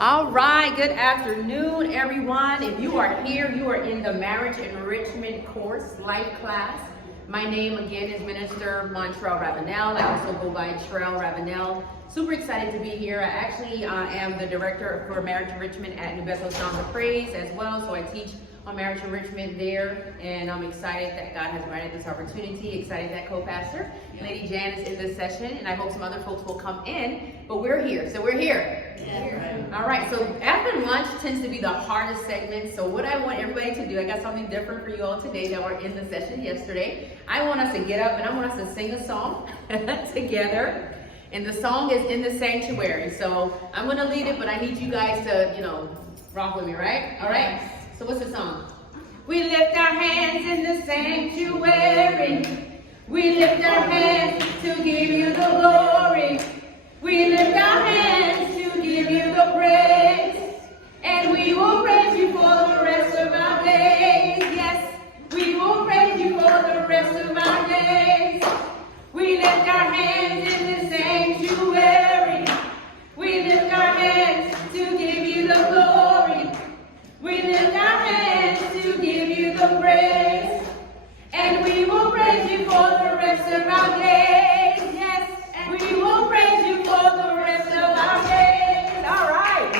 All right, good afternoon, everyone. If you are here, you are in the Marriage Enrichment course, life class. My name again is Minister Treal Ravenel. I also go by Treal Ravenel. Super excited to be here. I actually am the director for Marriage Enrichment at New Bethel Songs of Praise as well. So I teach on marriage enrichment there, and I'm excited that God has granted this opportunity. Excited that co-pastor Lady Jan is in this session, and I hope some other folks will come in. But we're here, so we're here. Yeah. All right. So after lunch tends to be the hardest segment. So what I want everybody to do, I got something different for you all today that were in the session yesterday. I want us to get up and I want us to sing a song together. And the song is In the Sanctuary. So I'm going to lead it, but I need you guys to, rock with me, right? All right. So what's the song? We lift our hands in the sanctuary. We lift our hands to give you the glory. We lift our hands to give you the praise. And we will praise you for the rest of our days. Yes, we will praise you for the rest of our days. We lift our hands in the sanctuary. We lift our hands to give you the glory. We lift our hands to give you the praise. And we will praise you for the rest of our days. Yes, and we will praise you for the rest of our days. All right.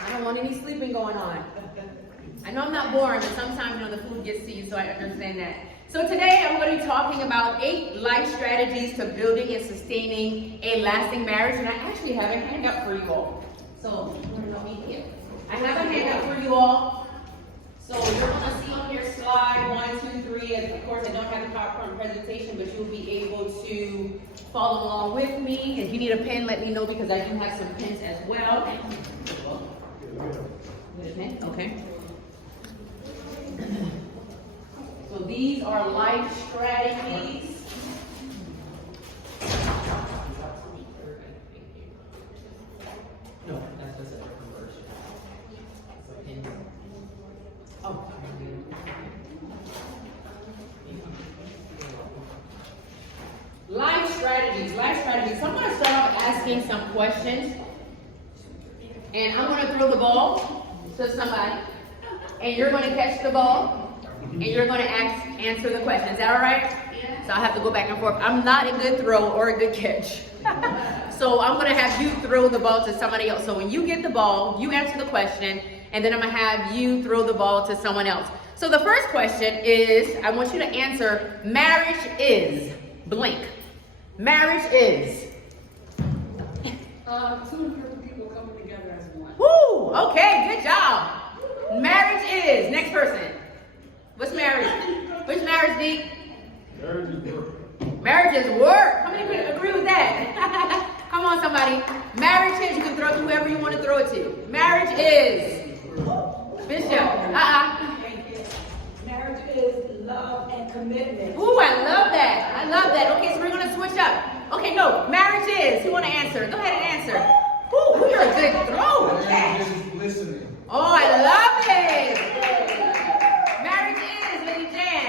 I don't want any sleeping going on. I know I'm not boring, but sometimes the food gets to you, so I understand that. So today I'm going to be talking about 8 life strategies to building and sustaining a lasting marriage. And I actually have a handout for you all. So I have a handout for you all. So you're going to see here slide 1, 2, 3. And of course, I don't have the PowerPoint presentation, but you'll be able to follow along with me. If you need a pen, let me know because I do have some pens as well. Okay. So these are life strategies. No, that's just a different version. Oh. Life strategies. So I'm going to start off asking some questions. And I'm going to throw the ball to somebody. And you're going to catch the ball. And you're going to answer the question. Is that all right? Yeah. So I have to go back and forth. I'm not a good throw or a good catch. So I'm going to have you throw the ball to somebody else. So when you get the ball, you answer the question. And then I'm going to have you throw the ball to someone else. So the first question is, I want you to answer, marriage is blank. Marriage is. 2 people coming together as one. Woo! Okay, good job. Marriage is. Next person. What's marriage? What's marriage, Deke? Marriage is work. Marriage is work. How many people agree with that? Come on, somebody. Marriage is, you can throw it to whoever you want to throw it to. Marriage is. Bishop. Marriage is love and commitment. Ooh, I love that. I love that. Okay, so we're going to switch up. Okay, no. Marriage is. Who want to answer? Go ahead and answer. Ooh, you're a good throw. Marriage is listening. Oh, I love it. Marriage is, Lady Jan.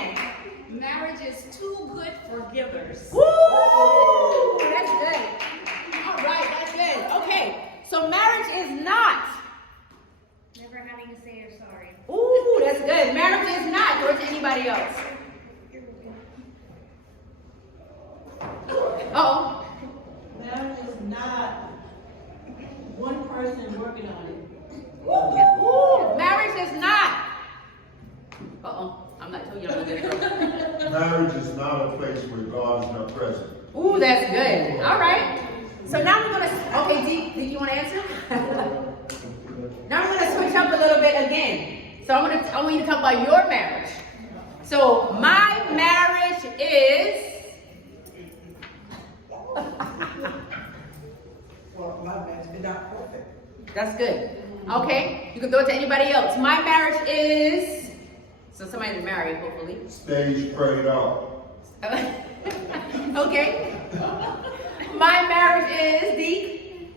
Marriage is too good for givers. Woo! That's good. All right, that's good. Okay, so marriage is not. Never having to say you're sorry. Ooh, that's good. Marriage is not. Throw it to anybody else. Uh-oh. Marriage is not one person working on it. Ooh, marriage is not. Uh-oh. I'm not telling you I'm going to throw. Marriage is not a place where God is not present. Ooh, that's good. All right. So now we're going to, okay, Deke, you want to answer? Now I'm going to switch up a little bit again. So I want you to talk about your marriage. So my marriage is. Well, my marriage is not perfect. That's good. Okay, you can throw it to anybody else. My marriage is. So somebody's married, hopefully. Stage prayed out. Okay. My marriage is Deke.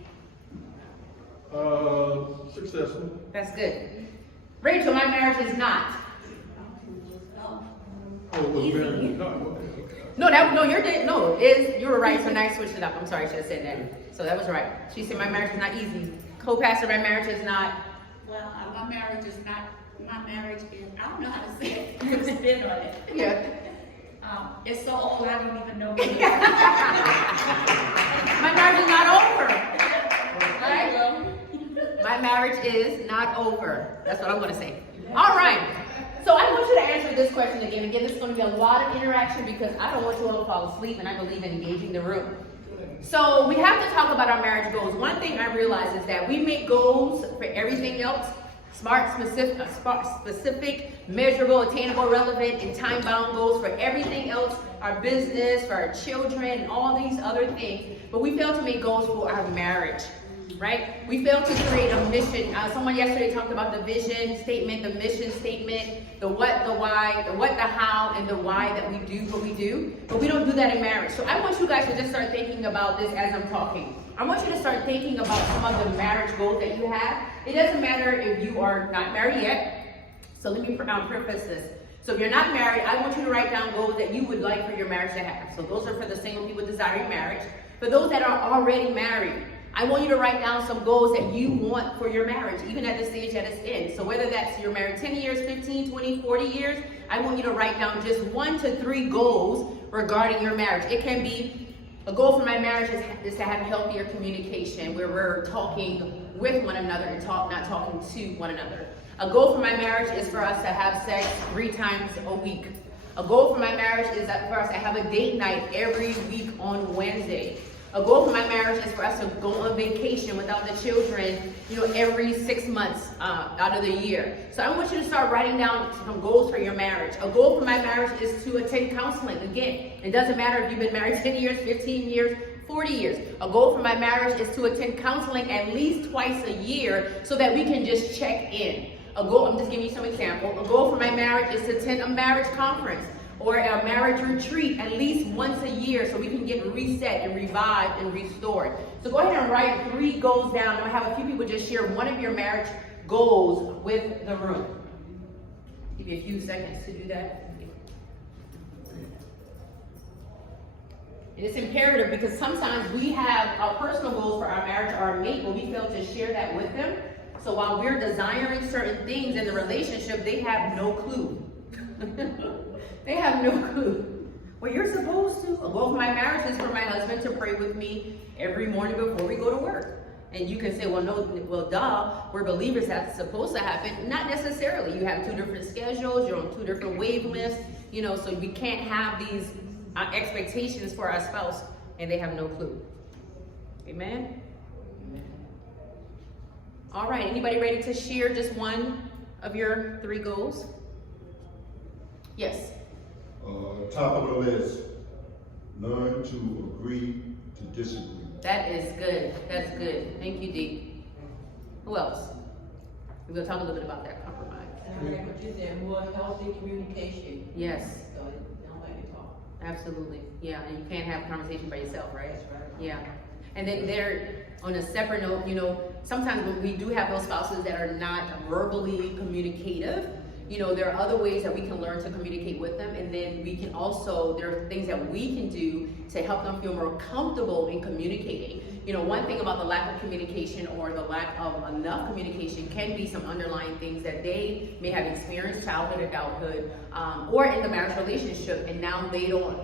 Successful. That's good. Rachel, my marriage is not. Oh, well, marriage is not. You were right, so now I switched it up. I'm sorry, I should have said that. So that was right. She said my marriage is not easy. Co-pastor, my marriage is not. Well, my marriage is, I don't know how to say it, put a spin on it. Yeah. It's so old, I don't even know. My marriage is not over. Right? My marriage is not over. That's what I'm going to say. All right. So I want you to answer this question again. Again, this is going to be a lot of interaction because I don't want you all to fall asleep, and I believe in engaging the room. So we have to talk about our marriage goals. One thing I realize is that we make goals for everything else. Smart, specific, measurable, attainable, relevant, and time-bound goals for everything else, our business, for our children, and all these other things. But we fail to make goals for our marriage, right? We fail to create a mission. Someone yesterday talked about the vision statement, the mission statement, the what, the why, the what, the how, and the why that we do what we do. But we don't do that in marriage. So I want you guys to just start thinking about this as I'm talking. I want you to start thinking about some of the marriage goals that you have. It doesn't matter if you are not married yet. So let me preface this. So if you're not married, I want you to write down goals that you would like for your marriage to have. So those are for the single people desiring marriage. For those that are already married, I want you to write down some goals that you want for your marriage, even at the stage that it's in. So whether that's you're married 10 years, 15, 20, 40 years, I want you to write down just 1 to 3 goals regarding your marriage. It can be a goal for my marriage is to have healthier communication where we're talking with one another and not talking to one another. A goal for my marriage is for us to have sex 3 times a week. A goal for my marriage is for us to have a date night every week on Wednesday. A goal for my marriage is for us to go on vacation without the children, every 6 months out of the year. So I want you to start writing down some goals for your marriage. A goal for my marriage is to attend counseling. Again, it doesn't matter if you've been married 10 years, 15 years, 40 years. A goal for my marriage is to attend counseling at least twice a year so that we can just check in. I'm just giving you some examples. A goal for my marriage is to attend a marriage conference or a marriage retreat at least once a year so we can get reset and revived and restored. So go ahead and write 3 goals down. I'm gonna have a few people just share one of your marriage goals with the room. Give you a few seconds to do that. And it's imperative because sometimes we have our personal goals for our marriage or our mate, but we fail to share that with them. So while we're desiring certain things in the relationship, they have no clue. They have no clue. Well, you're supposed to. A goal for my marriage is for my husband to pray with me every morning before we go to work. And you can say, we're believers, that's supposed to happen. Not necessarily. You have 2 different schedules, you're on 2 different wavelengths, so we can't have these expectations for our spouse and they have no clue. Amen? All right, anybody ready to share just one of your 3 goals? Yes. Top of the list, learn to agree to disagree. That is good. That's good. Thank you, Dee. Who else? We're going to talk a little bit about that compromise. And I like what you said, more healthy communication. Yes. So don't let me talk. Absolutely. Yeah, and you can't have a conversation by yourself, right? That's right. Yeah. And then there, on a separate note, sometimes we do have those spouses that are not verbally communicative. There are other ways that we can learn to communicate with them, and then we can also, there are things that we can do to help them feel more comfortable in communicating. One thing about the lack of communication or the lack of enough communication can be some underlying things that they may have experienced childhood, adulthood, or in the marriage relationship, and now they don't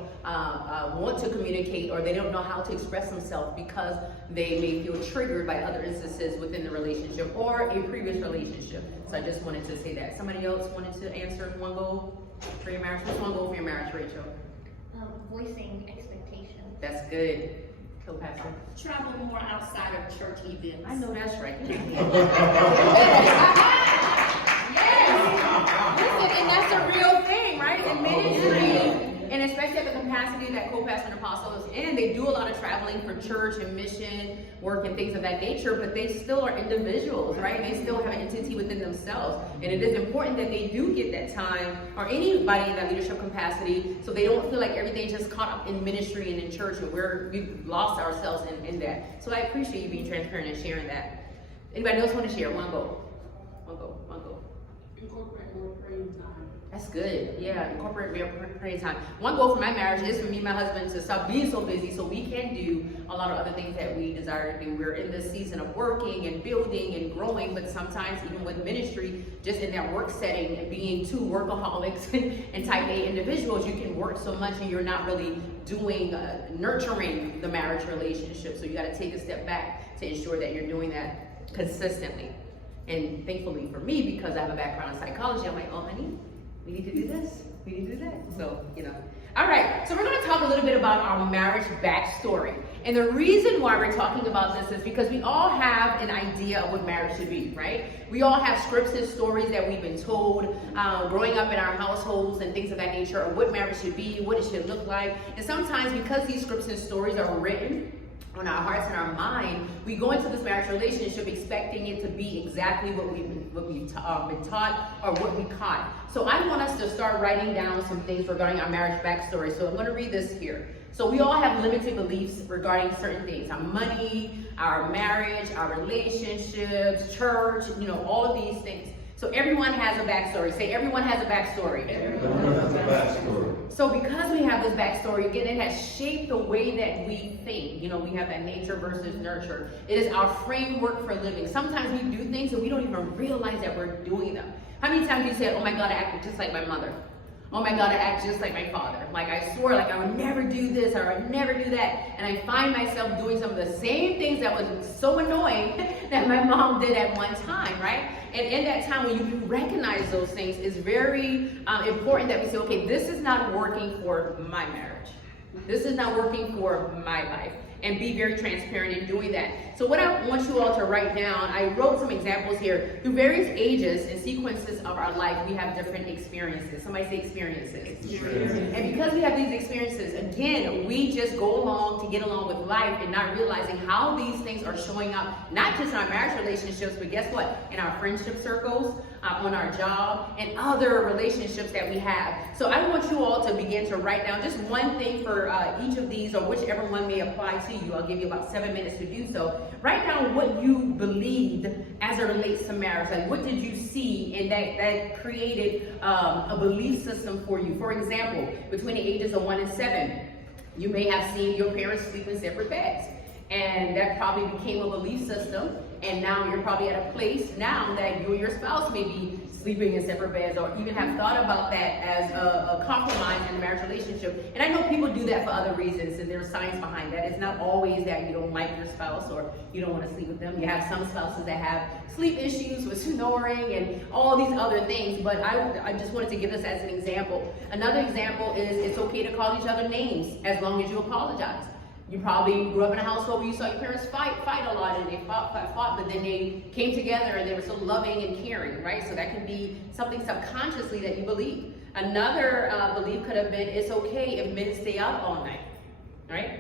want to communicate or they don't know how to express themselves because they may feel triggered by other instances within the relationship or a previous relationship. So I just wanted to say that. Somebody else wanted to answer one goal for your marriage? What's one goal for your marriage, Rachel? Voicing expectations. That's good. Co-pastor. Travel more outside of church events. I know that's right. Yes. Listen, and that's a real thing, right? In ministry, and especially at the capacity that co-pastor and apostle is in, they do a lot of traveling for church and mission work and things of that nature, but they still are individuals, right? They still have an entity within themselves. And it is important that they do get that time, or anybody in that leadership capacity, so they don't feel like everything's just caught up in ministry and in church, and we've lost ourselves in that. So I appreciate you being transparent and sharing that. Anybody else want to share? One goal. One goal. One goal. Incorporate more praying time. That's good. Yeah, incorporate real praying time. One goal for my marriage is for me and my husband to stop being so busy so we can do a lot of other things that we desire to do. We're in this season of working and building and growing, but sometimes even with ministry, just in that work setting and being two workaholics and type A individuals, you can work so much and you're not really doing, nurturing the marriage relationship. So you got to take a step back to ensure that you're doing that consistently. And thankfully for me, because I have a background in psychology, I'm like, oh honey, we need to do this, we need to do that. So, All right, so we're gonna talk a little bit about our marriage backstory. And the reason why we're talking about this is because we all have an idea of what marriage should be, right? We all have scripts and stories that we've been told growing up in our households and things of that nature, of what marriage should be, what it should look like. And sometimes because these scripts and stories are written on our hearts and our mind, we go into this marriage relationship expecting it to be exactly what we've been taught or what we caught. So I want us to start writing down some things regarding our marriage backstory. So I'm going to read this here. So we all have limited beliefs regarding certain things: our money, our marriage, our relationships, church, all of these things. So everyone has a backstory. Say, everyone has a backstory. Everyone has a backstory. So because we have this backstory, again, it has shaped the way that we think. We have that nature versus nurture. It is our framework for living. Sometimes we do things and we don't even realize that we're doing them. How many times you said, oh my God, I act just like my mother? Oh my God, I act just like my father. Like I swore, like I would never do this or I would never do that. And I find myself doing some of the same things that was so annoying that my mom did at one time, right? And in that time, when you recognize those things, it's very important that we say, okay, this is not working for my marriage. This is not working for my life. And be very transparent in doing that. So what I want you all to write down, I wrote some examples here. Through various ages and sequences of our life, we have different experiences. Somebody say experiences. And because we have these experiences, again, we just go along to get along with life and not realizing how these things are showing up, not just in our marriage relationships, but guess what? In our friendship circles, on our job, and other relationships that we have. So I want you all to begin to write down just one thing for each of these, or whichever one may apply to you. I'll give you about 7 minutes to do so. Write down what you believed as it relates to marriage. Like, what did you see and that created a belief system for you? For example, between the ages of 1 and 7, you may have seen your parents sleep in separate beds. And that probably became a belief system. And now you're probably at a place now that you and your spouse may be sleeping in separate beds, or even have thought about that as a compromise in a marriage relationship. And I know people do that for other reasons, and there's science behind that. It's not always that you don't like your spouse or you don't want to sleep with them. You have some spouses that have sleep issues with snoring and all these other things, but I just wanted to give this as an example. Another example is it's okay to call each other names as long as you apologize. You probably grew up in a household where you saw your parents fight a lot, and they fought, but then they came together and they were so loving and caring, right? So that can be something subconsciously that you believe. Another belief could have been, it's okay if men stay out all night, right?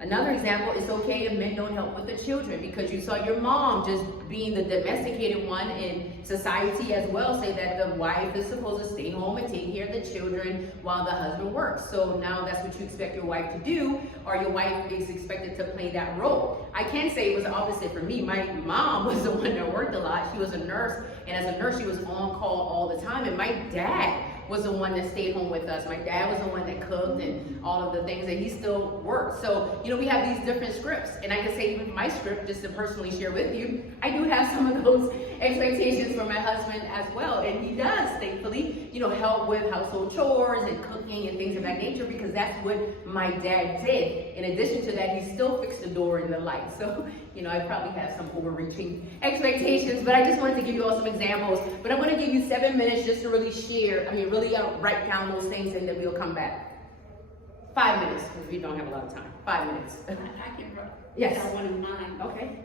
Another example, it's okay if men don't help with the children, because you saw your mom just being the domesticated one in society as well, say that the wife is supposed to stay home and take care of the children while the husband works. So now that's what you expect your wife to do, or your wife is expected to play that role. I can say it was the opposite for me. My mom was the one that worked a lot. She was a nurse, and as a nurse, she was on call all the time, and my dad was the one that stayed home with us. My dad was the one that cooked and all of the things, and he still worked. So, we have these different scripts. And I can say even my script, just to personally share with you, I do have some of those expectations for my husband as well. And he does, thankfully, help with household chores and cooking and things of that nature, because that's what my dad did. In addition to that, he still fixed the door and the light. So, I probably have some overreaching expectations, but I just wanted to give you all some examples. But I'm going to give you 7 minutes just to really share, really write down those things, and then we'll come back. 5 minutes, because we don't have a lot of time. 5 minutes. I can Yes. one of mine. Okay.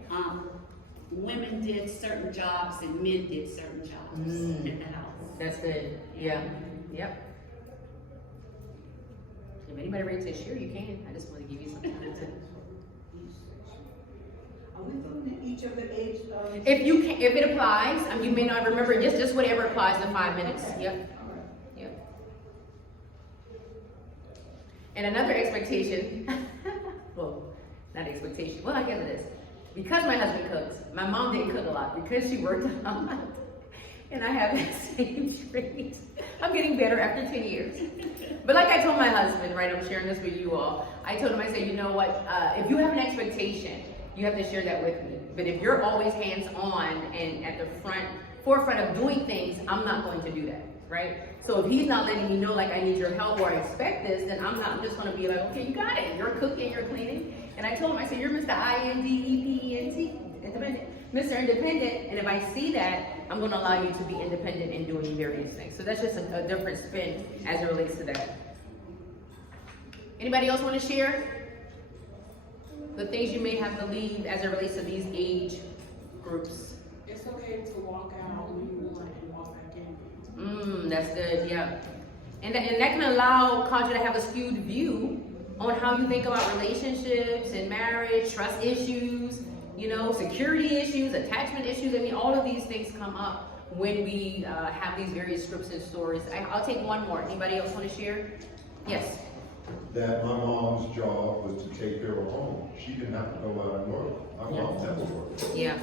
Women did certain jobs and men did certain jobs in the house. That's good. Yeah. Yep. If anybody ready to share, you can. I just want to give you some time to. Are we looking at each of the age? If it applies, you may not remember, just whatever applies in 5 minutes. Okay. Yep. All right. Yep. And another expectation, well, not expectation, well, I guess it is. Because my husband cooks, my mom didn't cook a lot because she worked a lot. And I have that same trait. I'm getting better after 10 years. But like I told my husband, right, I'm sharing this with you all. I told him, I said, you know what, if you have an expectation, you have to share that with me. But if you're always hands-on and at the forefront of doing things, I'm not going to do that, right? So if he's not letting me know, like, I need your help or I expect this, then I'm just going to be like, okay, you got it. You're cooking, you're cleaning. And I told him, I said, you're Mr. INDEPENT, independent, Mr. Independent. And if I see that, I'm going to allow you to be independent in doing various things. So that's just a different spin as it relates to that. Anybody else want to share the things you may have believed as it relates to these age groups? It's okay to walk out when you want and walk back in. That's good, yeah. And that can cause you to have a skewed view on how you think about relationships and marriage, trust issues, you know, security issues, attachment issues. I mean, all of these things come up when we have these various scripts and stories. I'll take one more. Anybody else want to share? Yes. That my mom's job was to take care of home. She didn't have to go out and work. My mom never worked. Yeah.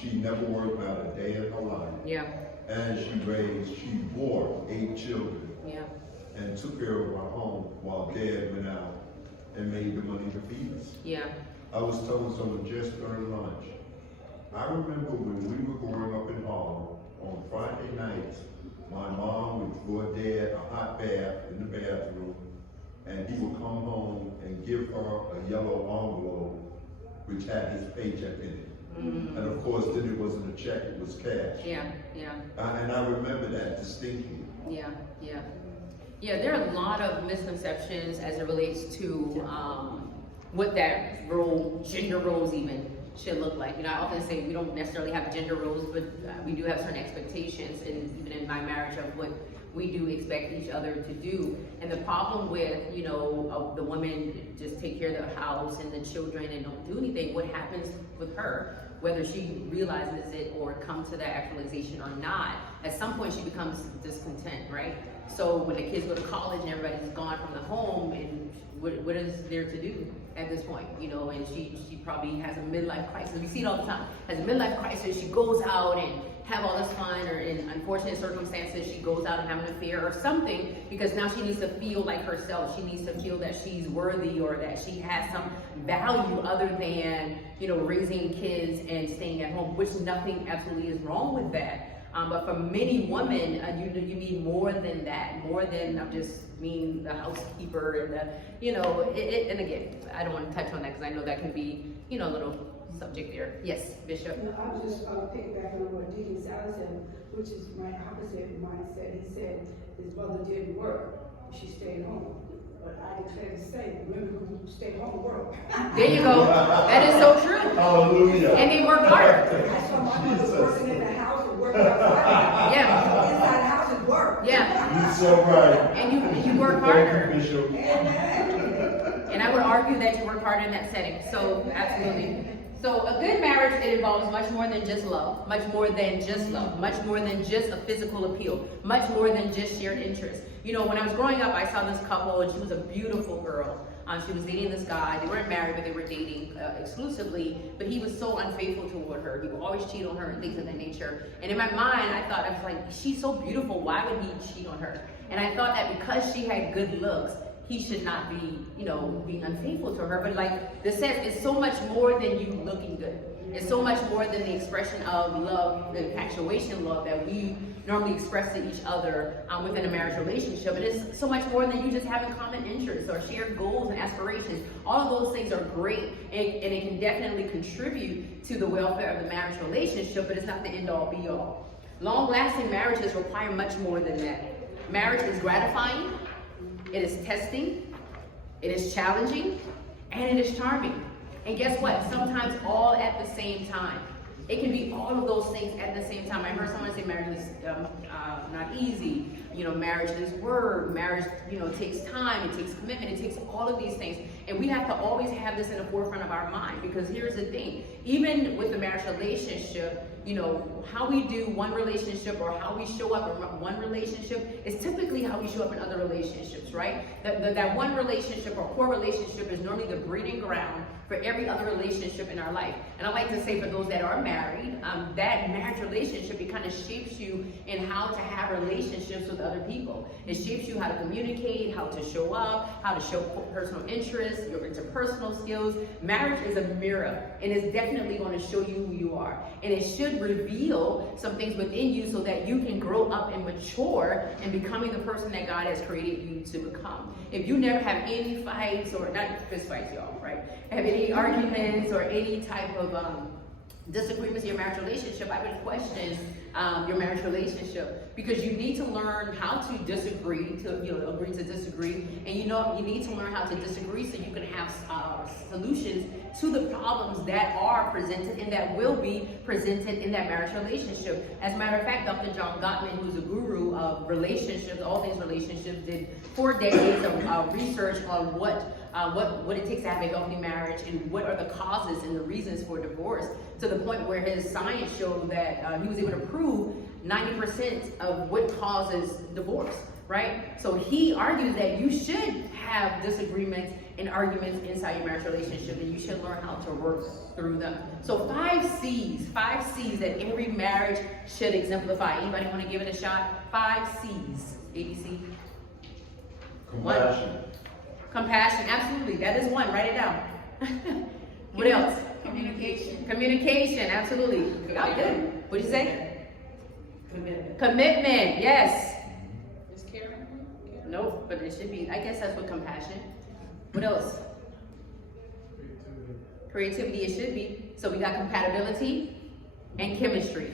She never worked not a day in her life. Yeah. And she bore 8 children. Yeah. And took care of our home while Dad went out and made the money to feed us. Yeah. I was telling someone just during lunch, I remember when we were growing up in Harlem, on Friday nights, my mom would pour Dad a hot bath in the bathroom, and he would come home and give her a yellow envelope which had his paycheck in it. And of course, then it wasn't a check, it was cash. Yeah, yeah. And I remember that distinctly. Yeah, yeah. Yeah, there are a lot of misconceptions as it relates to what that role, gender roles even, should look like. You know, I often say we don't necessarily have gender roles, but we do have certain expectations, and even in my marriage, of what we do expect each other to do. And the problem with, you know, the women just take care of the house and the children and don't do anything, what happens with her, whether she realizes it or comes to that actualization or not, at some point she becomes discontent, right? So when the kids go to college and everybody's gone from the home, and what is there to do at this point, you know? And she probably has a midlife crisis. We see it all the time. Has a midlife crisis. She goes out and have all this fun, or in unfortunate circumstances, she goes out and have an affair or something, because now she needs to feel like herself. She needs to feel that she's worthy, or that she has some value other than, you know, raising kids and staying at home, which nothing absolutely is wrong with that. But for many women, you need more than that, more than just being the housekeeper and the, you know, and again, I don't want to touch on that because I know that can be, you know, a little subject there. Yes, Bishop. No, I was just piggyback on what Deacon Sally said, which is my opposite mindset. He said his mother didn't work, she stayed home. But I declare to say, women who stay home work. There you go. That is so true. Hallelujah. And they work hard. I saw my mother working in the house and working outside. Yeah. Inside the house is work. Yeah. You're so right. And you work harder. Thank you, Bishop. Amen. And I would argue that you work harder in that setting. So absolutely. So a good marriage, it involves much more than just love, much more than just love, much more than just a physical appeal, much more than just shared interests. You know, when I was growing up, I saw this couple, and she was a beautiful girl. She was dating this guy. They weren't married, but they were dating exclusively. But he was so unfaithful toward her. He would always cheat on her and things of that nature. And in my mind, I was like, she's so beautiful. Why would he cheat on her? And I thought that because she had good looks, he should not be, you know, being unfaithful to her. But like this says, it's so much more than you looking good. It's so much more than the expression of love, the infatuation love that we normally express to each other within a marriage relationship. It is so much more than you just having common interests or shared goals and aspirations. All of those things are great, and it can definitely contribute to the welfare of the marriage relationship, but it's not the end-all be-all. Long-lasting marriages require much more than that. Marriage is gratifying, it is testing, it is challenging, and it is charming. And guess what? Sometimes all at the same time. It can be all of those things at the same time. I heard someone say marriage is not easy. You know, marriage is work. Marriage, you know, takes time. It takes commitment. It takes all of these things. And we have to always have this in the forefront of our mind, because here's the thing. Even with the marriage relationship, you know, how we do one relationship or how we show up in one relationship is typically how we show up in other relationships, right? That one relationship or core relationship is normally the breeding ground for every other relationship in our life. And I like to say for those that are married, that marriage relationship, it kind of shapes you in how to have relationships with other people. It shapes you how to communicate, how to show up, how to show personal interests, your interpersonal skills. Marriage is a mirror, and it's definitely going to show you who you are. And it should reveal some things within you so that you can grow up and mature in becoming the person that God has created you to become. If you never have any fights, or not fist fights, y'all, right? Have any arguments or any type of disagreements in your marriage relationship, I would question your marriage relationship, because you need to learn how to disagree, to agree to disagree, and you need to learn how to disagree so you can have solutions to the problems that are presented and that will be presented in that marriage relationship. As a matter of fact, Dr. John Gottman, who's a guru of relationships, all things relationships, did 4 decades of research on what it takes to have a healthy marriage and what are the causes and the reasons for divorce, to the point where his science showed that he was able to prove 90% of what causes divorce, right? So he argues that you should have disagreements and arguments inside your marriage relationship, and you should learn how to work through them. So 5 C's that every marriage should exemplify. Anybody want to give it a shot? 5 C's. ABC. Compassion. Compassion, absolutely. That is one. Write it down. What else? Communication. Communication, absolutely. Oh, good. What'd you say? Commitment. Commitment, yes. Is caring? Nope, but it should be. I guess that's what compassion. What else? Creativity, it should be. So we got compatibility and chemistry.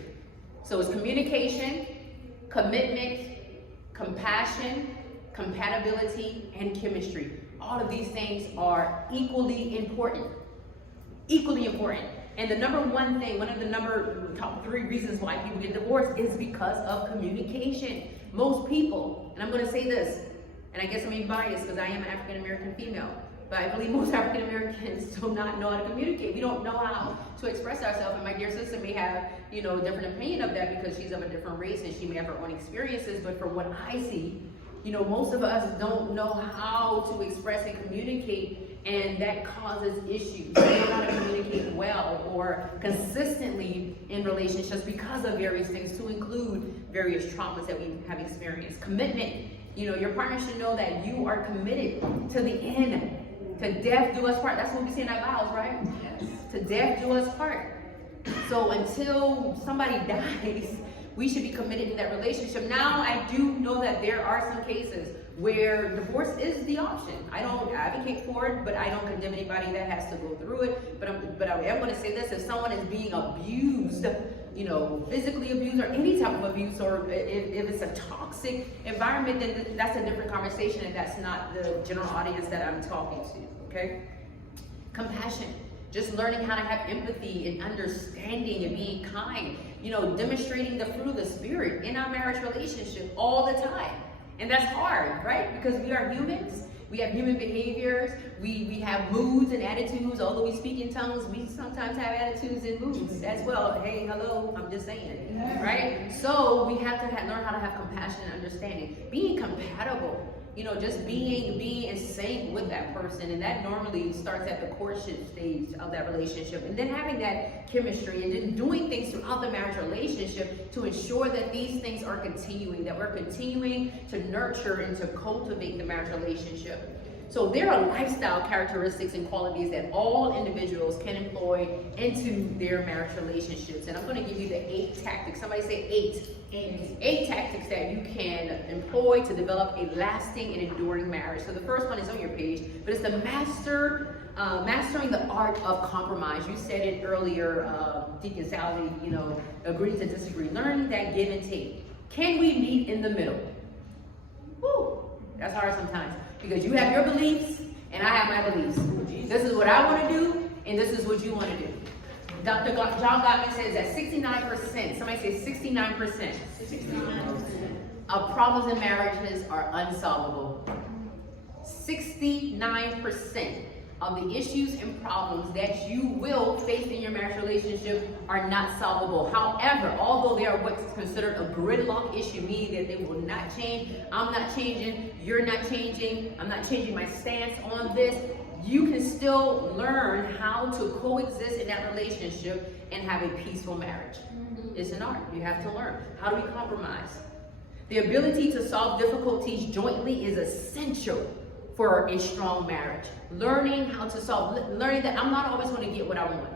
So it's communication, commitment, compassion, compatibility, and chemistry. All of these things are equally important. Equally important. And the number one thing, one of the top 3 reasons why people get divorced is because of communication. Most people, and I'm going to say this, and I guess I'm being biased because I am an African American female, but I believe most African Americans do not know how to communicate. We don't know how to express ourselves, and my dear sister may have, a different opinion of that because she's of a different race and she may have her own experiences, but from what I see, most of us don't know how to express and communicate, and that causes issues. We don't know how to communicate well or consistently in relationships because of various things, to include various traumas that we have experienced. Commitment. Your partner should know that you are committed to the end. To death do us part. That's what we say in our vows, right? Yes. To death do us part. So until somebody dies, we should be committed in that relationship. Now, I do know that there are some cases where divorce is the option. I don't advocate for it, but I don't condemn anybody that has to go through it. But I am going to say this: if someone is being abused, physically abused or any type of abuse, or if it's a toxic environment, then that's a different conversation, and that's not the general audience that I'm talking to. Okay? Compassion. Just learning how to have empathy and understanding and being kind. Demonstrating the fruit of the Spirit in our marriage relationship all the time. And that's hard, right? Because we are humans. We have human behaviors. We have moods and attitudes. Although we speak in tongues, we sometimes have attitudes and moods as well. Hey, hello, I'm just saying, right? So we have to learn how to have compassion and understanding. Being compatible. Just being in sync with that person, and that normally starts at the courtship stage of that relationship, and then having that chemistry, and then doing things throughout the marriage relationship to ensure that these things are continuing, that we're continuing to nurture and to cultivate the marriage relationship. So there are lifestyle characteristics and qualities that all individuals can employ into their marriage relationships. And I'm going to give you the 8 tactics. Somebody say 8. 8 tactics that you can employ to develop a lasting and enduring marriage. So the first one is on your page, but it's the mastering the art of compromise. You said it earlier, Deacon Sally, agree to disagree. Learning that give and take. Can we meet in the middle? Woo, that's hard sometimes. Because you have your beliefs and I have my beliefs. This is what I want to do and this is what you want to do. Dr. John Gottman says that 69%, somebody say 69%, 69%. of problems in marriages are unsolvable. 69% of the issues and problems that you will face in your marriage relationship are not solvable. However, although they are what's considered a gridlock issue, meaning that they will not change, I'm not changing, you're not changing, I'm not changing my stance on this, you can still learn how to coexist in that relationship and have a peaceful marriage. It's an art. You have to learn. How do we compromise? The ability to solve difficulties jointly is essential for a strong marriage. Learning how to learning that I'm not always going to get what I want.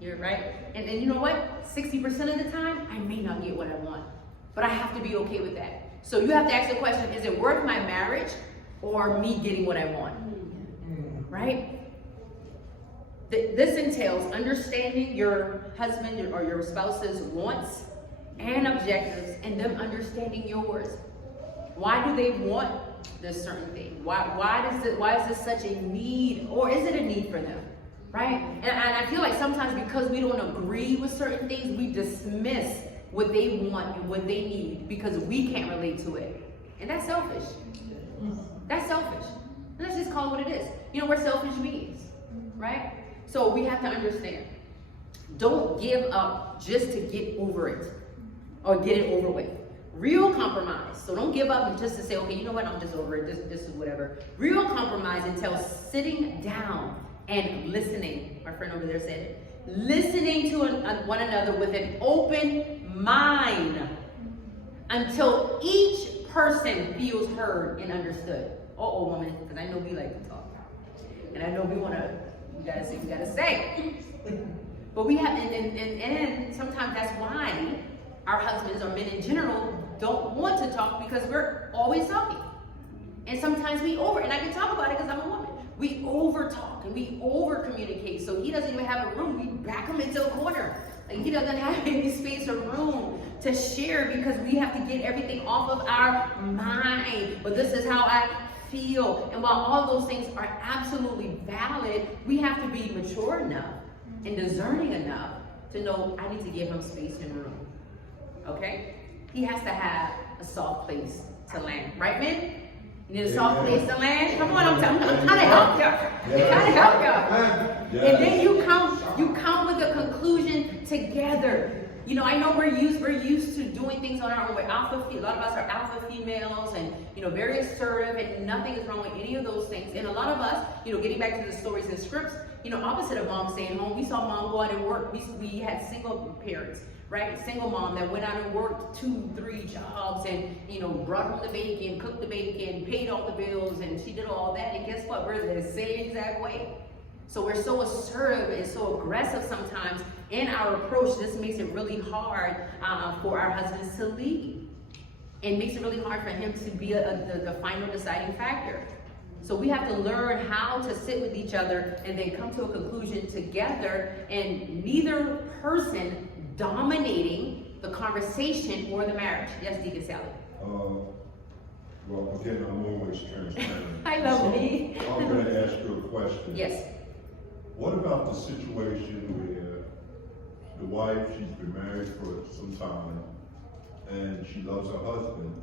You're right. And you know what? 60% of the time, I may not get what I want. But I have to be okay with that. So you have to ask the question, is it worth my marriage or me getting what I want? Right? This entails understanding your husband or your spouse's wants and objectives and them understanding yours. Why do they want this certain thing? Why is this such a need, or is it a need for them? Right? And I feel like sometimes because we don't agree with certain things, we dismiss what they want and what they need because we can't relate to it. And that's selfish. That's selfish. Let's just call it what it is. You know, we're selfish beings, right? So we have to understand. Don't give up just to get over it or get it over with. Real compromise. So don't give up just to say, okay, you know what, I'm just over it. This is whatever. Real compromise entails sitting down and listening. My friend over there said it. Listening to one another with an open mind until each person feels heard and understood. Woman, because I know we like to talk. And I know we gotta say. But we have, and sometimes that's why our husbands or men in general don't want to talk, because we're always talking. And sometimes and I can talk about it because I'm a woman. We over talk and we over communicate. So he doesn't even have a room. We back him into a corner. Like he doesn't have any space or room to share because we have to get everything off of our mind. But this is how I feel. And while all those things are absolutely valid, we have to be mature enough and discerning enough to know I need to give him space and room. Okay? He has to have a soft place to land. Right, men? You need a soft place to land? Come on, I'm trying to help you. I'm trying to help you. Yes. And then you come with a conclusion together. You know, I know we're used to doing things on our own. We're a lot of us are alpha females and, you know, very assertive, and nothing is wrong with any of those things. And a lot of us, you know, getting back to the stories and scripts, you know, opposite of mom staying home, we saw mom go out and work. We had single parents, right? Single mom that went out and worked 2-3 jobs and, you know, brought home the bacon, cooked the bacon, paid all the bills, and she did all that. And guess what? We're the same exact way. So we're so assertive and so aggressive sometimes in our approach. This makes it really hard for our husbands to lead. It makes it really hard for him to be the final deciding factor. So we have to learn how to sit with each other and then come to a conclusion together, and neither person dominating the conversation or the marriage. Yes, Deacon Sally. Well, again, I'm always transparent. I love me. I'm going to ask you a question. Yes. What about the situation where the wife, she's been married for some time, and she loves her husband,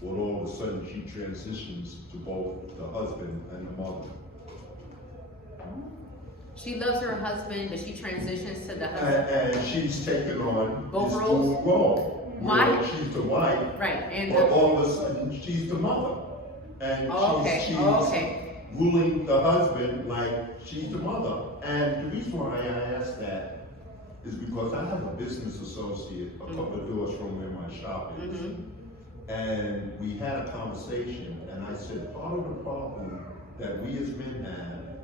but all of a sudden she transitions to both the husband and the mother? She loves her husband, but she transitions to the husband. And she's taken on Both this roles? dual role. Why? Where she's the wife, Right. And but all of a sudden she's the mother. And she's ruling the husband like she's the mother. And the reason why I ask that is because I have a business associate a couple of doors from where my shop is. And we had a conversation, and I said, part of the problem that we as men have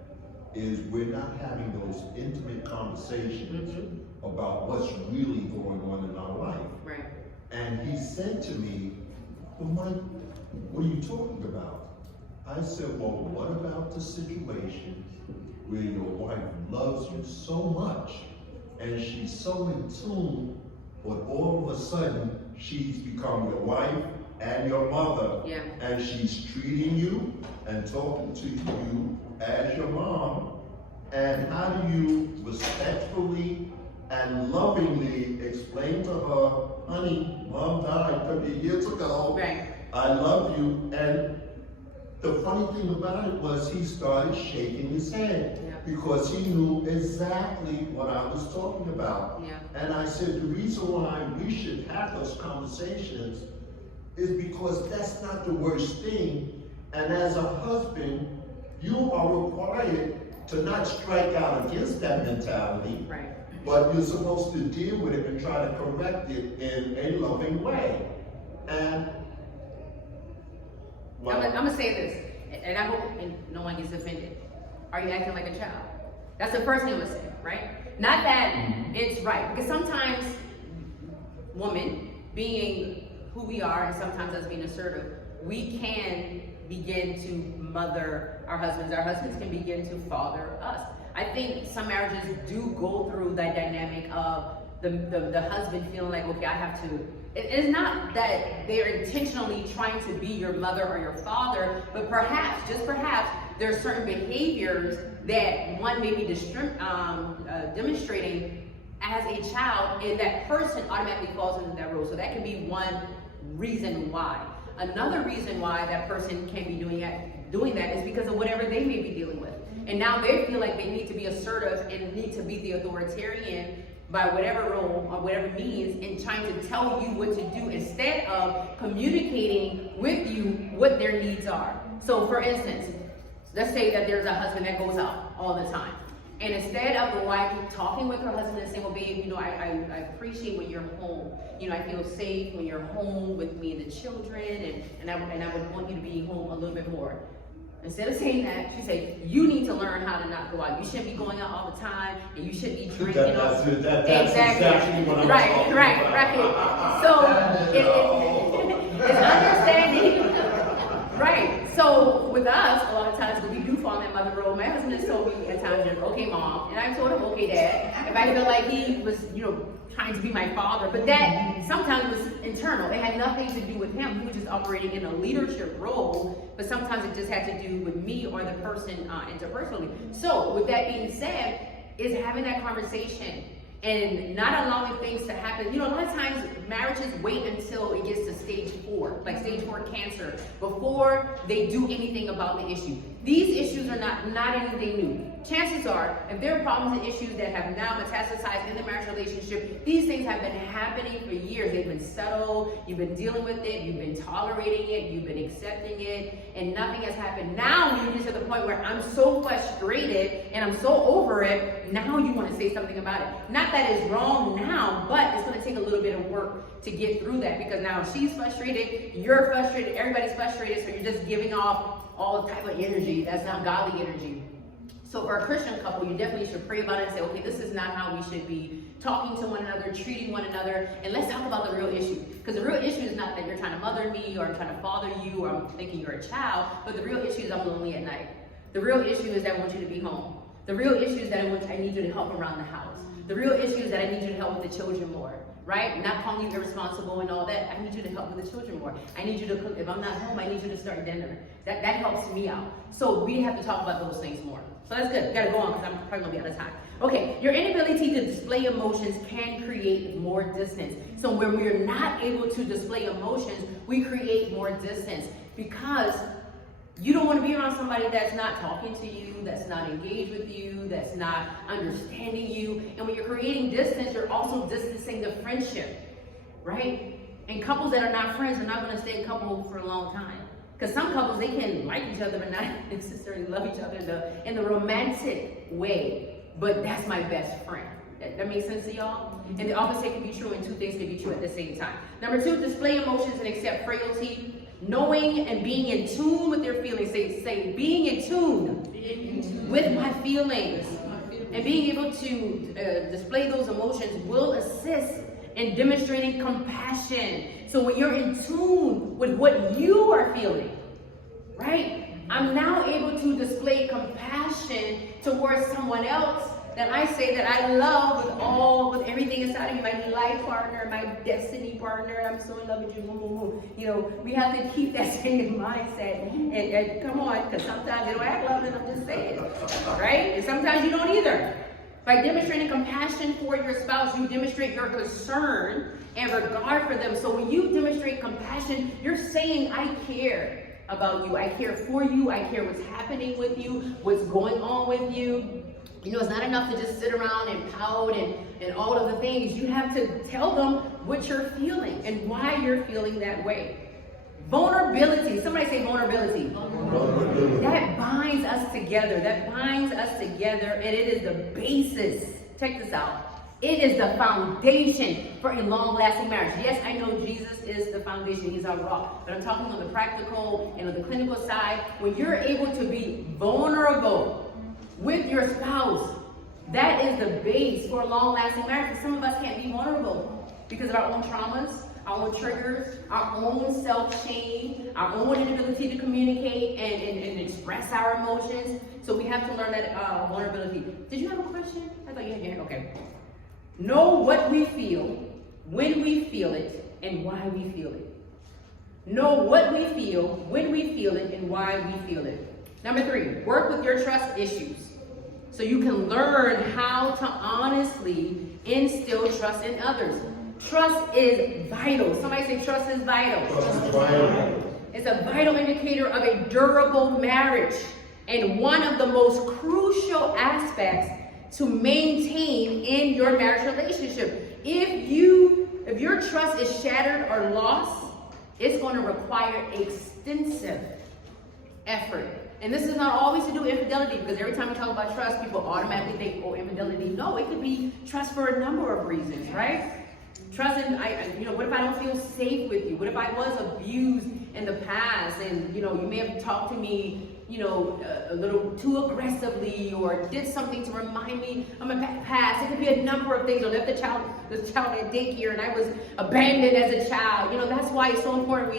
is we're not having those intimate conversations about what's really going on in our life. Right. And he said to me, well, Mike, what are you talking about? I said, well, what about the situation where your wife loves you so much and she's so in tune, but all of a sudden she's become your wife and your mother, and she's treating you and talking to you as your mom? And how do you respectfully and lovingly explain to her, honey, mom died 30 years ago, Right. I love you? And the funny thing about it was he started shaking his head because he knew exactly what I was talking about. And I said, the reason why we should have those conversations is because that's not the worst thing. And as a husband, you are required to not strike out against that mentality, Right. but you're supposed to deal with it and try to correct it in a loving way. And I'm gonna say this, and I hope no one gets offended. Are you acting like a child? That's the first thing I'm gonna say, right? Not that it's right, because sometimes women, being who we are, and sometimes us being assertive, we can begin to mother our husbands. Our husbands can begin to father us. I think some marriages do go through that dynamic of the husband feeling like, okay, I have to. It's not that they're intentionally trying to be your mother or your father, but perhaps, just perhaps, there are certain behaviors that one may be demonstrating as a child, and that person automatically falls into that role. So that can be one reason why. Another reason why that person can be doing that is because of whatever they may be dealing with. And now they feel like they need to be assertive and need to be the authoritarian by whatever role or whatever means, and trying to tell you what to do instead of communicating with you what their needs are. So for instance, let's say that there's a husband that goes out all the time. And instead of the wife talking with her husband and saying, well, babe, you know, I appreciate when you're home. You know, I feel safe when you're home with me and the children, and I would want you to be home a little bit more. Instead of saying that, she said, you need to learn how to not go out. You shouldn't be going out all the time, and you shouldn't be drinking. That's exactly what I'm talking about. Right. So it's understanding. Right. So with us, a lot of times when we do fall in that mother role, my husband has told me at times, okay, mom, and I told him, okay, dad. If I feel like he was, you know, trying to be my father, but that sometimes was internal. It had nothing to do with him. He was just operating in a leadership role, but sometimes it just had to do with me or the person interpersonally. So with that being said, is having that conversation and not allowing things to happen. You know, a lot of times marriages wait until it gets to stage 4, like stage 4 cancer, before they do anything about the issue. These issues are not anything new. Chances are, if there are problems and issues that have now metastasized in the marriage relationship, these things have been happening for years. They've been settled, you've been dealing with it, you've been tolerating it, you've been accepting it, and nothing has happened. Now you get to the point where I'm so frustrated and I'm so over it, now you want to say something about it. Not that it's wrong now, but it's going to take a little bit of work to get through that, because now she's frustrated, you're frustrated, everybody's frustrated, so you're just giving off all type of energy that's not godly energy. So for a Christian couple, you definitely should pray about it and say, okay, this is not how we should be talking to one another, treating one another, and let's talk about the real issue. Because the real issue is not that you're trying to mother me, or I'm trying to father you, or I'm thinking you're a child, but the real issue is I'm lonely at night. The real issue is that I want you to be home. The real issue is that I need you to help around the house. The real issue is that I need you to help with the children more, right? Not calling you irresponsible and all that. I need you to help with the children more. I need you to cook. If I'm not home, I need you to start dinner. That helps me out. So we have to talk about those things more. So that's good. Gotta go on because I'm probably gonna be out of time. Okay, your inability to display emotions can create more distance. So when we're not able to display emotions, we create more distance, because you don't want to be around somebody that's not talking to you, that's not engaged with you, that's not understanding you. And when you're creating distance, you're also distancing the friendship, right? And couples that are not friends are not going to stay a couple for a long time. Because some couples, they can like each other but not necessarily love each other in the romantic way. But that's my best friend. That makes sense to y'all? And the opposite can be true, and two things can be true at the same time. Number 2, display emotions and accept frailty. Knowing and being in tune with your feelings. Say being in tune with my feelings. And being able to display those emotions will assist in demonstrating compassion. So when you're in tune with what you are feeling, right? I'm now able to display compassion towards someone else that I say that I love with everything inside of me, my life partner, my destiny partner. I'm so in love with you. You know, we have to keep that same mindset. And come on, because sometimes they don't act love, and I'm just saying, right? And sometimes you don't either. By demonstrating compassion for your spouse, you demonstrate your concern and regard for them. So when you demonstrate compassion, you're saying, I care about you. I care for you. I care what's happening with you, what's going on with you. You know, it's not enough to just sit around and pout and all of the things. You have to tell them what you're feeling and why you're feeling that way. Vulnerability. Somebody say vulnerability. That binds us together. That binds us together, and it is the basis. Check this out. It is the foundation for a long-lasting marriage. Yes, I know Jesus is the foundation. He's our rock. But I'm talking on the practical and on the clinical side. When you're able to be vulnerable with your spouse, that is the base for a long-lasting marriage. Because some of us can't be vulnerable because of our own traumas, our own triggers, our own self-shame, our own inability to communicate and express our emotions. So we have to learn that vulnerability. Did you have a question? I thought you had your hand. Okay. Know what we feel, when we feel it, and why we feel it. Know what we feel, when we feel it, and why we feel it. Number 3, work with your trust issues so you can learn how to honestly instill trust in others. Trust is vital. Somebody say trust is vital. Trust is vital. It's a vital indicator of a durable marriage and one of the most crucial aspects to maintain in your marriage relationship. If your trust is shattered or lost, it's going to require extensive effort. And this is not always to do with infidelity, because every time we talk about trust, people automatically think, oh, infidelity. No, it could be trust for a number of reasons, right? Trust in, what if I don't feel safe with you? What if I was abused in the past and, you may have talked to me, a little too aggressively or did something to remind me of my past. It could be a number of things. Or left this child at daycare and I was abandoned as a child. That's why it's so important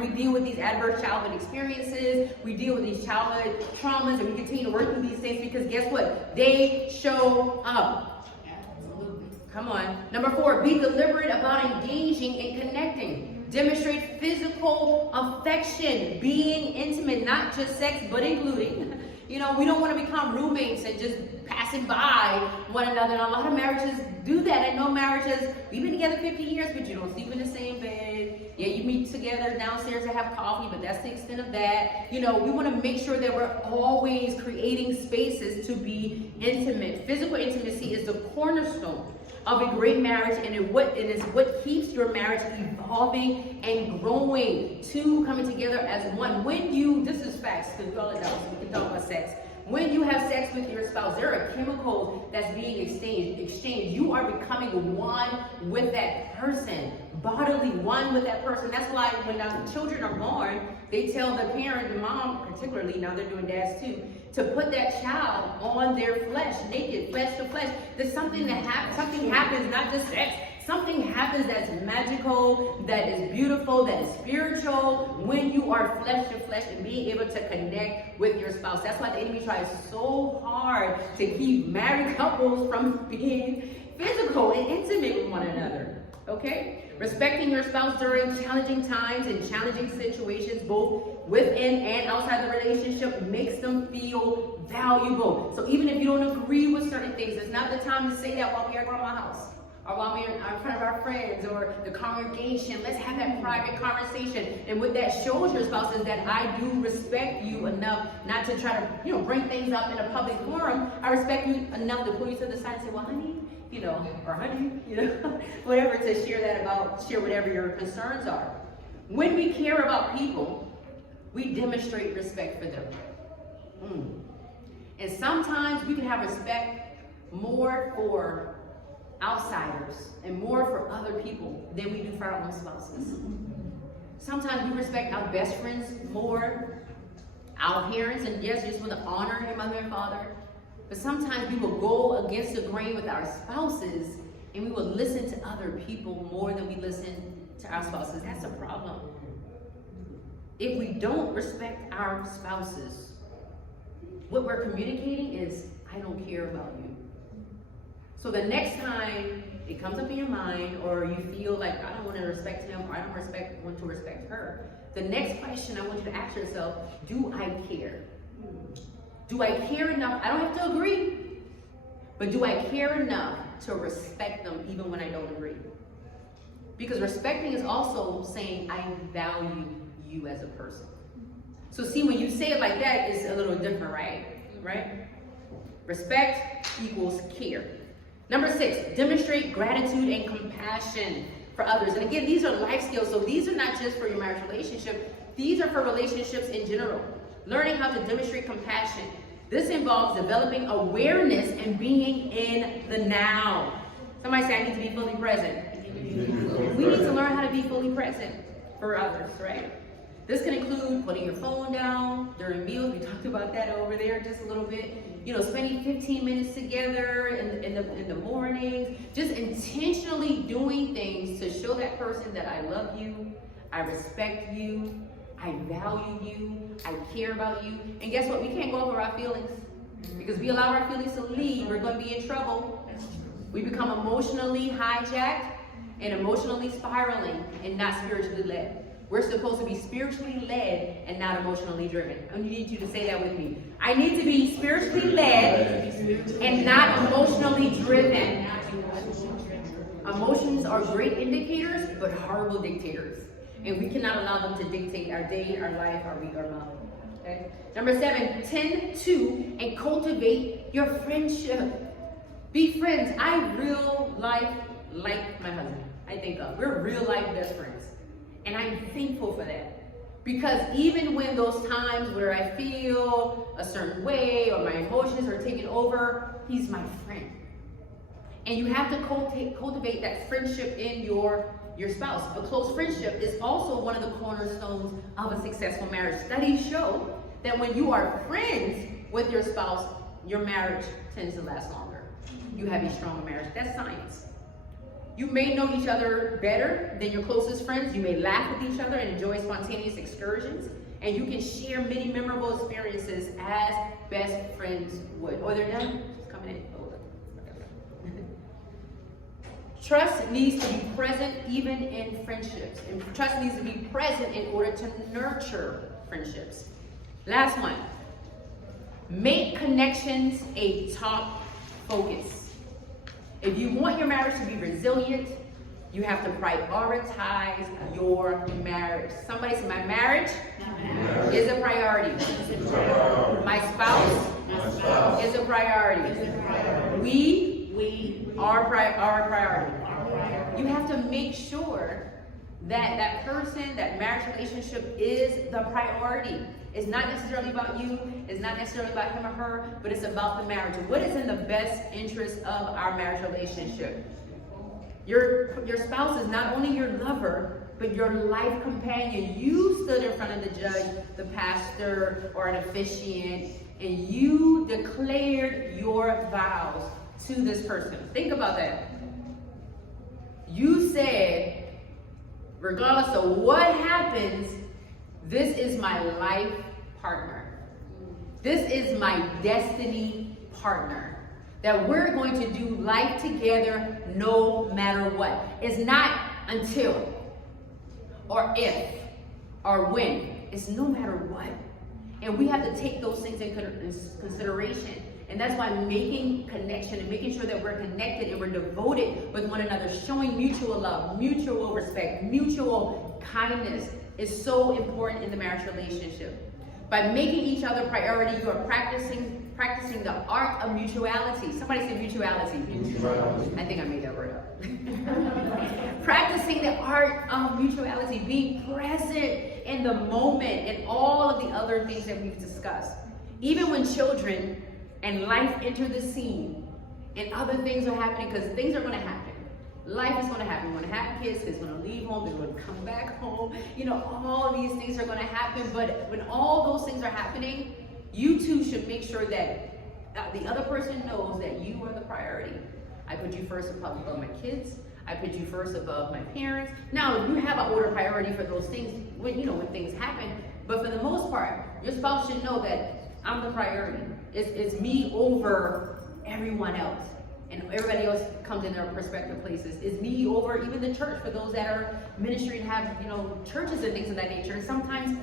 we deal with these adverse childhood experiences. We deal with these childhood traumas, and we continue to work through these things, because guess what? They show up. Come on. Number 4, be deliberate about engaging and connecting. Demonstrate physical affection, being intimate, not just sex, but including. We don't want to become roommates and just passing by one another. And a lot of marriages do that. I know marriages, we've been together 50 years, but you don't sleep in the same bed. Yeah, you meet together downstairs to have coffee, but that's the extent of that. We want to make sure that we're always creating spaces to be intimate. Physical intimacy is the cornerstone of a great marriage, and it is what keeps your marriage evolving and growing, two coming together as one. This is facts, because we all know, so we can talk about sex. When you have sex with your spouse, there are chemicals that's being exchanged. You are becoming one with that person, bodily one with that person. That's why when the children are born, they tell the parent, the mom particularly, now they're doing dads too, to put that child on their flesh, naked, flesh to flesh. There's something something happens, not just sex. Something happens that's magical, that is beautiful, that is spiritual when you are flesh to flesh and being able to connect with your spouse. That's why the enemy tries so hard to keep married couples from being physical and intimate with one another. Okay? Respecting your spouse during challenging times and challenging situations, both within and outside the relationship, makes them feel valuable. So even if you don't agree with certain things, it's not the time to say that while we are at grandma's house, or while we're in front of our friends or the congregation. Let's have that private conversation. And what that shows your spouse is that I do respect you enough not to try to, bring things up in a public forum. I respect you enough to pull you to the side and say, well, honey, or honey, whatever, to share whatever your concerns are. When we care about people, we demonstrate respect for them. And sometimes we can have respect more for outsiders and more for other people than we do for our own spouses. Sometimes we respect our best friends more, our parents, and yes, you just want to honor your mother and father. But sometimes we will go against the grain with our spouses, and we will listen to other people more than we listen to our spouses. That's a problem. If we don't respect our spouses, what we're communicating is, I don't care about you. So the next time it comes up in your mind, or you feel like, I don't want to respect him, or I don't want to respect her, the next question I want you to ask yourself, do I care? Do I care enough? I don't have to agree, but do I care enough to respect them even when I don't agree? Because respecting is also saying, I value you as a person. So see, when you say it like that, it's a little different, right? Respect equals care. Number 6, demonstrate gratitude and compassion for others. And again, these are life skills. So these are not just for your marriage relationship. These are for relationships in general. Learning how to demonstrate compassion. This involves developing awareness and being in the now. Somebody say, I need to be fully present. We need to learn how to be fully present for others, right? This can include putting your phone down during meals. We talked about that over there just a little bit. You know, spending 15 minutes together in the mornings. Just intentionally doing things to show that person that I love you, I respect you, I value you, I care about you. And guess what? We can't go over our feelings. Because we allow our feelings to lead, we're going to be in trouble. We become emotionally hijacked and emotionally spiraling and not spiritually led. We're supposed to be spiritually led and not emotionally driven. I need you to say that with me. I need to be spiritually led and not emotionally driven. Emotions are great indicators, but horrible dictators. And we cannot allow them to dictate our day, our life, our week, our month. Okay? Number 7, tend to and cultivate your friendship. Be friends. I real life like my husband. I think we're real life best friends. And I'm thankful for that. Because even when those times where I feel a certain way or my emotions are taking over, he's my friend. And you have to cultivate that friendship in your spouse. A close friendship is also one of the cornerstones of a successful marriage. Studies show that when you are friends with your spouse, your marriage tends to last longer. You have a stronger marriage. That's science. You may know each other better than your closest friends. You may laugh with each other and enjoy spontaneous excursions. And you can share many memorable experiences as best friends would. Oh, they're done? Just coming in. Oh, trust needs to be present even in friendships. And trust needs to be present in order to nurture friendships. Last one. Make connections a top focus. If you want your marriage to be resilient, you have to prioritize your marriage. Somebody say, my marriage is a priority. My spouse is a priority. We are a priority. You have to make sure that that person, that marriage relationship is the priority. It's not necessarily about you, it's not necessarily about him or her, but it's about the marriage. What is in the best interest of our marriage relationship? Your spouse is not only your lover, but your life companion. You stood in front of the judge, the pastor, or an officiant, and you declared your vows to this person. Think about that. You said, regardless of what happens, this is my life partner. This is my destiny partner. That we're going to do life together no matter what. It's not until, or if, or when. It's no matter what. And we have to take those things in consideration. And that's why making connection and making sure that we're connected and we're devoted with one another, showing mutual love, mutual respect, mutual kindness is so important in the marriage relationship. By making each other priority, you are practicing the art of mutuality. Somebody say mutuality. I think I made that word up. Practicing the art of mutuality, being present in the moment and all of the other things that we've discussed. Even when children and life enter the scene and other things are happening, because things are going to happen. Life is going to happen. We're going to have kids, kids are going to leave home, they're going to come back home. You know, all these things are going to happen. But when all those things are happening, you two should make sure that the other person knows that you are the priority. I put you first above my kids. I put you first above my parents. Now, you have an order priority for those things when things happen. But for the most part, your spouse should know that I'm the priority. It's me over everyone else. And everybody else comes in their respective places. It's me over even the church for those that are ministry and have, churches and things of that nature. And sometimes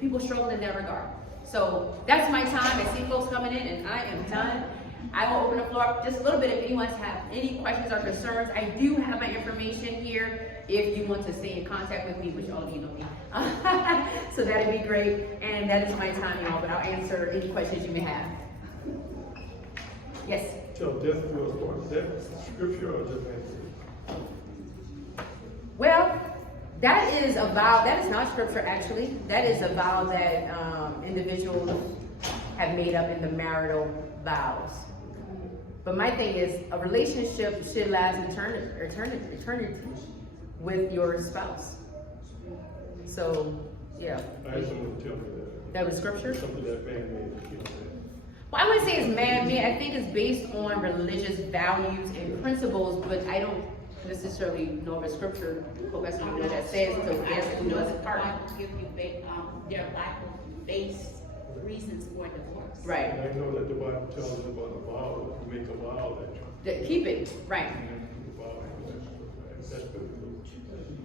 people struggle in that regard. So that's my time. I see folks coming in and I am done. I will open the floor up just a little bit if anyone has any questions or concerns. I do have my information here if you want to stay in contact with me, which all of you know me. So that'd be great. And that is my time, y'all, but I'll answer any questions you may have. Yes? So death will, is that scripture or just That is a vow, that is not scripture actually. That is a vow that individuals have made up in the marital vows. But my thing is, a relationship should last eternity with your spouse. So, yeah. I had someone tell me that. That was scripture? Something that man made, Well, I wouldn't say it's man-made. I think it's based on religious values and principles, but I don't necessarily know of a scripture that says so. Yes, Actually, no, does it's the part. Bible give you their lack of base reasons for divorce? Right. And I know that the Bible tells us about a vow, if you make a vow that you Keep it, right. keep a vow, and that's biblical.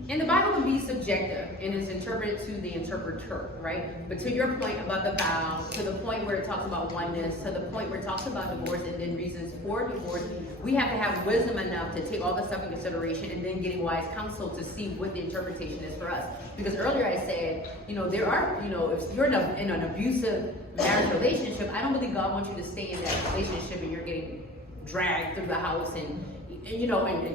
And the Bible can be subjective and is interpreted to the interpreter, right? But to your point about the vow, to the point where it talks about oneness, to the point where it talks about divorce and then reasons for divorce, we have to have wisdom enough to take all this stuff in consideration and then getting wise counsel to see what the interpretation is for us. Because earlier I said, there are, if you're in an abusive marriage relationship, I don't believe God wants you to stay in that relationship and you're getting dragged through the house and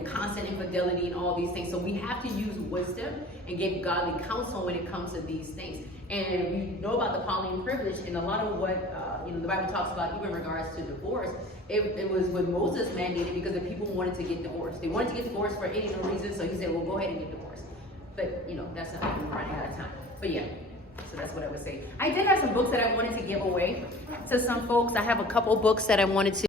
constant infidelity and all these things. So we have to use wisdom and get godly counsel when it comes to these things. And we know about the Pauline privilege, and a lot of what the Bible talks about, even in regards to divorce, it was what Moses mandated because the people wanted to get divorced. They wanted to get divorced for any no reason, so he said, well, go ahead and get divorced. But that's not we're running out of time. But yeah. So that's what I would say. I did have some books that I wanted to give away to some folks. I have a couple books that I wanted to